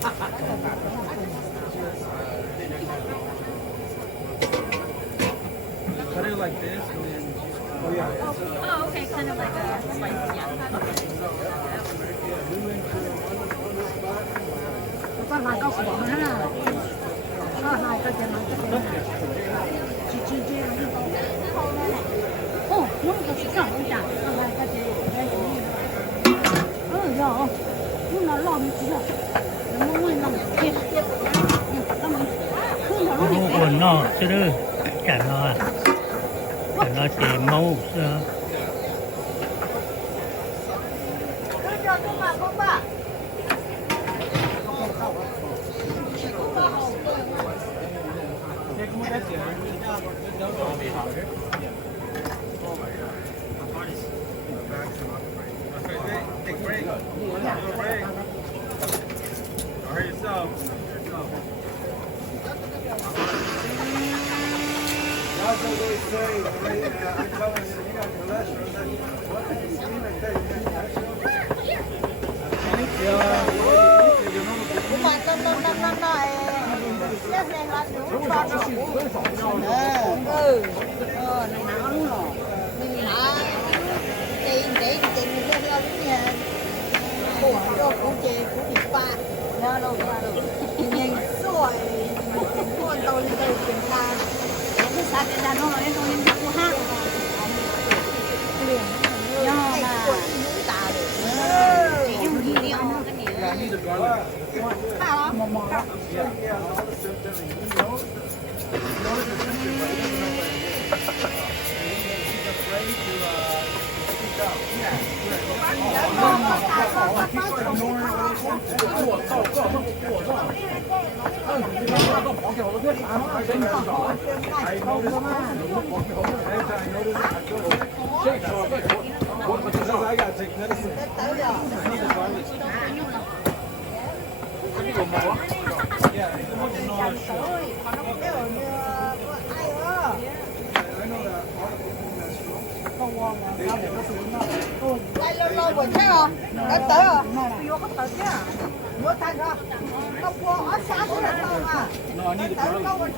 Cut it like this and then. Oh yeah. Oh, okay, kind of like a slice, yeah. Con hai cao của nó là hai cái tiền nó chỉ ô nó có chỉ cả không trả hai cái tiền rồi nó làm gì vậy nó muốn làm tiếp quần nó chứ đâu chả nó à chả nó chỉ màu sữa Take break. Break. Hurry yourself. That's what they say. I'm telling you, you got cholesterol. What did you see like that? I need a garlic. I gotta take medicine. I need a garlic. Yeah, it's the one you know how to show. lâu lâu buổi sáng không? Đã tới rồi. Vô có tới chứ. Vô thành rồi. Không vô ở sáng cũng là to mà. No, I need a garlic.